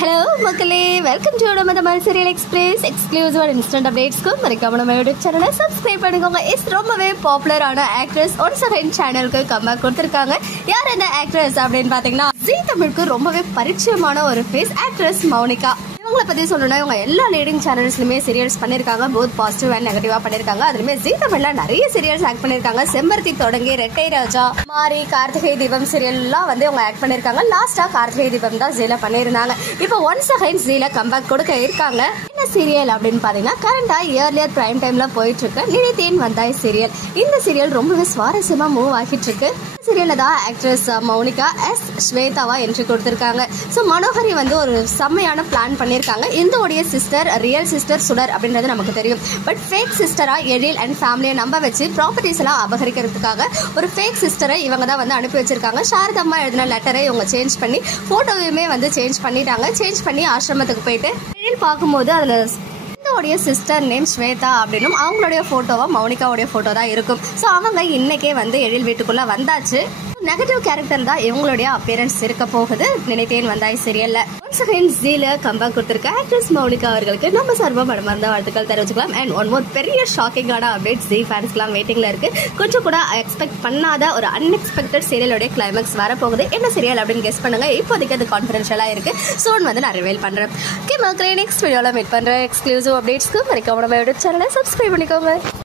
Hello, மக்களே welcome to நம்ம Tamil serial express exclusive and instant அப்டேட்ஸ்க்கு மறக்காம நம்ம யூடியூப் சேனலை சப்ஸ்கிரைப் பண்ணிக்கோங்க. இஸ் ரொம்பவே பாப்புலரான ஆக்ட்ரஸ் ஒன்ஸ் அகைன் சேனலுக்கு கம்பேக் கொடுத்துருக்காங்க. யார் அந்த ஆக்ட்ரஸ் அப்படின்னு பார்த்தீங்கன்னா ஜீ தமிழுக்கு ரொம்பவே பரிச்சயமான ஒரு ஃபேஸ் ஆக்ட்ரஸ் மௌனிகா. இவங்களை பத்தி சொல்லணும்னா இவங்க எல்லா லீடிங் சேனல்ஸ்லயுமே சீரியல்ஸ் பண்ணிருக்காங்க. போத் பாசிட்டிவ் அண்ட் நெகட்டிவா பண்ணிருக்காங்க. அதுலயுமே ஜீ தமிழ்ல நிறைய சீரியல்ஸ் ஆக்ட் பண்ணிருக்காங்க. செம்பருத்தி தொடங்கி ரெட்டை ராஜா மாரி கார்த்திகை தீபம் சீரியல் எல்லாம் வந்து அவங்க ஆக்ட் பண்ணிருக்காங்க. லாஸ்டா கார்த்திகை தீபம் தான் ஜீல பண்ணிருந்தாங்க. இப்போ ஒன்ஸ் அகைன் ஜீல கம்பேக் கொடுக்க இருக்காங்க. என்ன சீரியல் அப்படின்னு பாத்தீங்கன்னா கரண்டா இயர்லியர் பிரைம் டைம்ல போயிட்டு இருக்கு நினைத்தேன் வந்தாய் சீரியல். இந்த சீரியல் ரொம்பவே சுவாரஸ்யமா மூவ் ஆகிட்டு இருக்கு. சீரியல்ல தான் ஆக்ட்ரஸ் மௌனிகா எஸ் ஸ்வேதாவா என்ட்ரி கொடுத்திருக்காங்க. ஸோ மனோகரி வந்து ஒரு செம்மையான பிளான் பண்ணியிருக்காங்க. இந்துவோடைய சிஸ்டர் ரியல் சிஸ்டர் சுடர் அப்படின்றது நமக்கு தெரியும். பட் ஃபேக் சிஸ்டரா எழில் அண்ட் ஃபேமிலியை நம்ப வச்சு ப்ராப்பர்ட்டிஸ் எல்லாம் அபகரிக்கிறதுக்காக ஒரு ஃபேக் சிஸ்டரை இவங்க தான் வந்து அனுப்பி வச்சிருக்காங்க. சாரதம்மா எழுதின லெட்டரை இவங்க சேஞ்ச் பண்ணி போட்டோவையுமே வந்து சேஞ்ச் பண்ணிட்டாங்க. சேஞ்ச் பண்ணி ஆசிரமத்துக்கு போயிட்டு எழில் பார்க்கும்போது அதுல சிஸ்டர் நேம் ஸ்வேதா அப்படின்னும் அவங்களுடைய போட்டோவா மௌனிகாவுடைய போட்டோ தான் இருக்கும். ஸோ அவங்க இன்னைக்கே வந்து எழில் வீட்டுக்குள்ள வந்தாச்சு. நெகட்டிவ் கேரக்டர் தான் இவங்களுடைய அப்பியரன்ஸ் இருக்க போகுது நினைத்தேன் வந்தாய் சீரியல்ல. ஒன்ஸ் அகைன் ஜீல கம்பேக் கொடுத்திருக்க ஆக்ட்ரஸ் மௌனிகா அவர்களுக்கு நம்ம சர்வ மனமார்ந்த வாழ்த்துக்கள் தெரிவிச்சுக்கலாம். அண்ட் ஒன் மோர் பெரிய ஷாக்கிங்கான அப்டேட் ஜீ ஃபேன்ஸ்க்குலாம் வெயிட்டிங்ல இருக்கு. கொஞ்சம் கூட எக்ஸ்பெக்ட் பண்ணாத ஒரு அன்எக்ஸ்பெக்டட் சீரியலோட கிளைமேக்ஸ் வரப்போகுது. என்ன சீரியல் அப்படின்னு கெஸ் பண்ணுங்க. இப்போதைக்கு அது கான்ஃபிடென்ஷியலா இருக்கு. சோன் வந்து நான் ரிவீல் பண்றேன். ஓகே மக்களே, நெக்ஸ்ட் வீடியோல மீட் பண்றேன். எக்ஸ்க்ளூசிவ் அப்டேட்ஸ்க்கு மறக்காம நம்ம யூடியூப் சேனலை சப்ஸ்கிரைப் பண்ணிக்கோங்க.